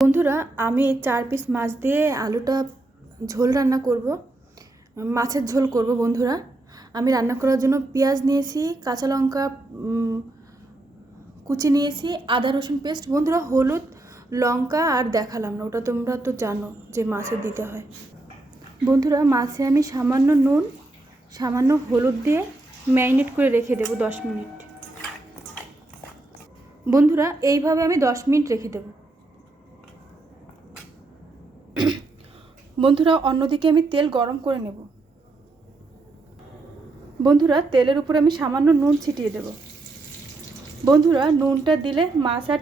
বন্ধুরা আমি 4 পিস মাছ দিয়ে আলুটা ঝোল রান্না করব, মাছের ঝোল করব। বন্ধুরা আমি রান্না করার জন্য পেঁয়াজ নিয়েছি, কাঁচা লঙ্কা কুচি নিয়েছি, আদা রসুন পেস্ট। বন্ধুরা হলুদ লঙ্কা আর দেখালাম না, ওটা তোমরা তো জানো যে মাছে দিতে হয়। বন্ধুরা মাছে আমি সামান্য নুন সামান্য হলুদ দিয়ে ম্যারিনেট করে রেখে দেব 10 মিনিট। বন্ধুরা এইভাবে আমি 10 মিনিট রেখে দেব। বন্ধুরা অন্যদিকে আমি তেল গরম করে নেব। বন্ধুরা তেলের উপরে আমি সামান্য নুন ছিটিয়ে দেব। বন্ধুরা নুনটা দিলে মাছ আর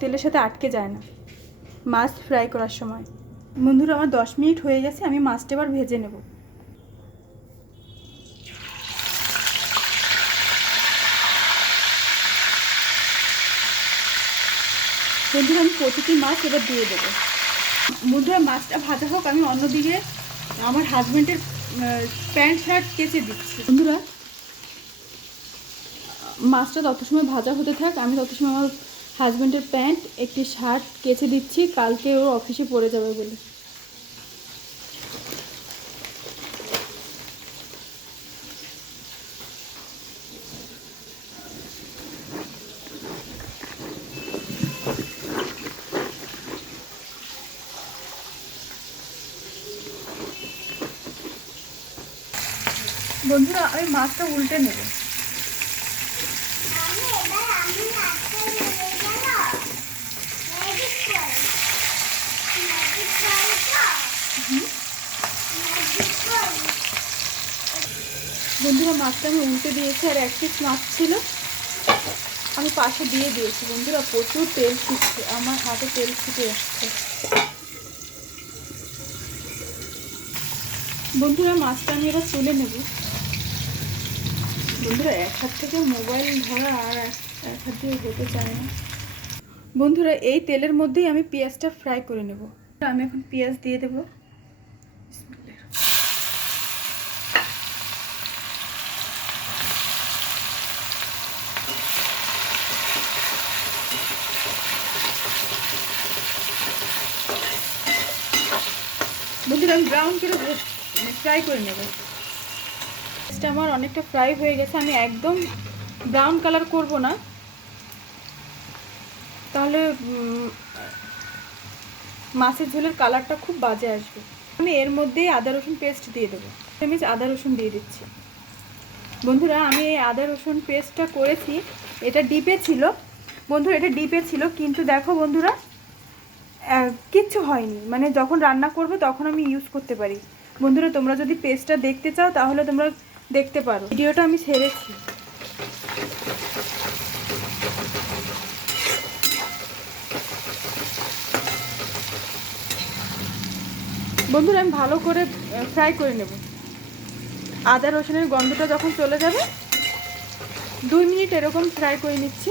তেলের সাথে আটকে যায় না মাছ ফ্রাই করার সময়। বন্ধুরা আমার 10 মিনিট হয়ে গেছে, আমি মাছটা এবার ভেজে নেব। বন্ধুরা আমি প্রতিটি মাছ এবার দিয়ে দেবো। বন্ধুরা মাছটা ভাজা হোক, আমি অন্যদিকে আমার হাজব্যান্ডের প্যান্ট শার্ট কেচে দিচ্ছি। বন্ধুরা মাছটা তত সময় ভাজা হতে থাক, আমি তত সময় আমার হাজব্যান্ডের প্যান্ট একটি শার্ট কেচে দিচ্ছি, কালকে ওর অফিসে পরে যাবে বলে। বন্ধুরা আমি মাছটা উল্টে নেব। বন্ধুরা মাছটা আমি উল্টে দিয়েছি, আর এক পিস মাছ ছিল আমি পাশে দিয়ে দিয়েছি। বন্ধুরা প্রচুর তেল ছুটছে, আমার হাতে তেল ছুটে আসছে। বন্ধুরা মাছটা আমি এবার তুলে নেব। বন্ধুরা এক হাত থেকে মোবাইল ধরা আর এক হাত দিয়ে হতে চায় না। বন্ধুরা এই তেলের মধ্যেই আমি পেঁয়াজটা ফ্রাই করে নেব। আমি এখন পেঁয়াজ দিয়ে দেব। বন্ধুরা আমি ব্রাউন করে ফ্রাই করে নেব। পেঁয়াজটা আমার অনেকটা ফ্রাই হয়ে গেছে, আমি একদম ব্রাউন কালার করব না, তাহলে মাছের ঝোলের কালারটা খুব বাজে আসবে। আমি এর মধ্যেই আদা রসুন পেস্ট দিয়ে দেবো। আমি আদা রসুন দিয়ে দিচ্ছি। বন্ধুরা আমি এই আদা রসুন পেস্টটা করেছি, এটা ডিপে ছিল। বন্ধুরা এটা ডিপে ছিল, কিন্তু দেখো বন্ধুরা কিচ্ছু হয়নি, মানে যখন রান্না করব তখন আমি ইউজ করতে পারি। বন্ধুরা তোমরা যদি পেস্টটা দেখতে চাও তাহলে তোমরা দেখতে পারো, ভিডিওটা আমি ছেড়েছি। বন্ধুরা আমি ভালো করে ফ্রাই করে নেব। আদা রসুনের গন্ধটা যখন চলে যাবে 2 মিনিট এরকম ফ্রাই করে নিচ্ছি।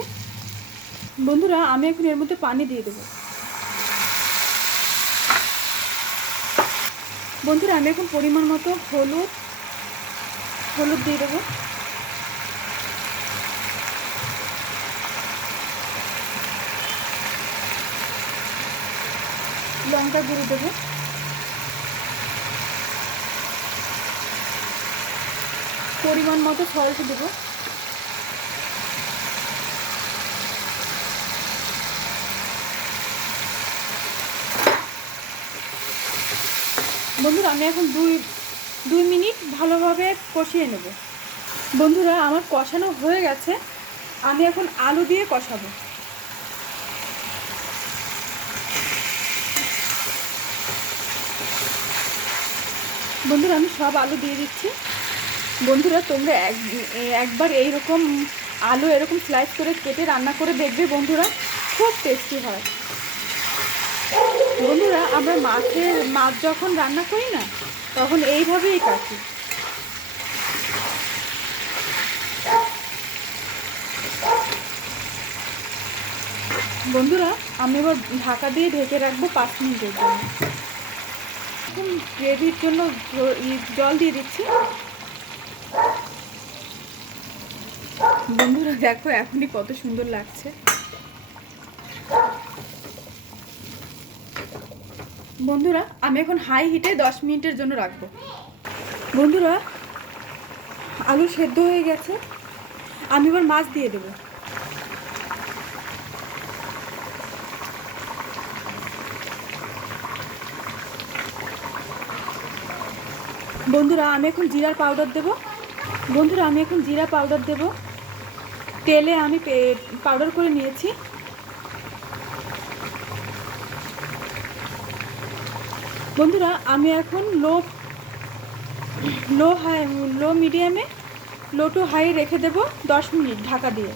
বন্ধুরা আমি এখন এর মধ্যে পানি দিয়ে দেবো। বন্ধুরা আমি এখন পরিমাণ মতো হলুদ দিয়ে দেবো। লঙ্কা গুঁড়ো দেবো। পরিমাণ মতো সল্ট দেবো। বন্ধুরা আমি এখন 2 মিনিট ভালোভাবে কষিয়ে নেব। বন্ধুরা আমার কষানো হয়ে গেছে, আমি এখন আলু দিয়ে কষাবো। বন্ধুরা আমি সব আলু দিয়ে দিচ্ছি। বন্ধুরা তোমরা একবার এইরকম আলু এরকম স্লাইস করে কেটে রান্না করে দেখবে বন্ধুরা, খুব টেস্টি হয়। বন্ধুরা আমরা মাছ যখন রান্না করি না তখন এইভাবেই কাটি। বন্ধুরা আমি এবার ঢাকা দিয়ে ঢেকে রাখবো 5 মিনিটের জন্য। এখন গ্রেভির জন্য জল দিয়ে দিচ্ছি। বন্ধুরা দেখো এখনই কত সুন্দর লাগছে। বন্ধুরা আমি এখন হাই হিটে 10 মিনিটের জন্য রাখবো। বন্ধুরা আলু সেদ্ধ হয়ে গেছে, আমি এবার মাছ দিয়ে দেবো। বন্ধুরা আমি এখন জিরার পাউডার দেব। বন্ধুরা আমি এখন জিরা পাউডার দেব। তেলে আমি পাউডার করে নিয়েছি। বন্ধুরা আমি এখন লো মিডিয়ামে লো টু হাই রেখে দেব 10 মিনিট ঢাকা দিয়ে।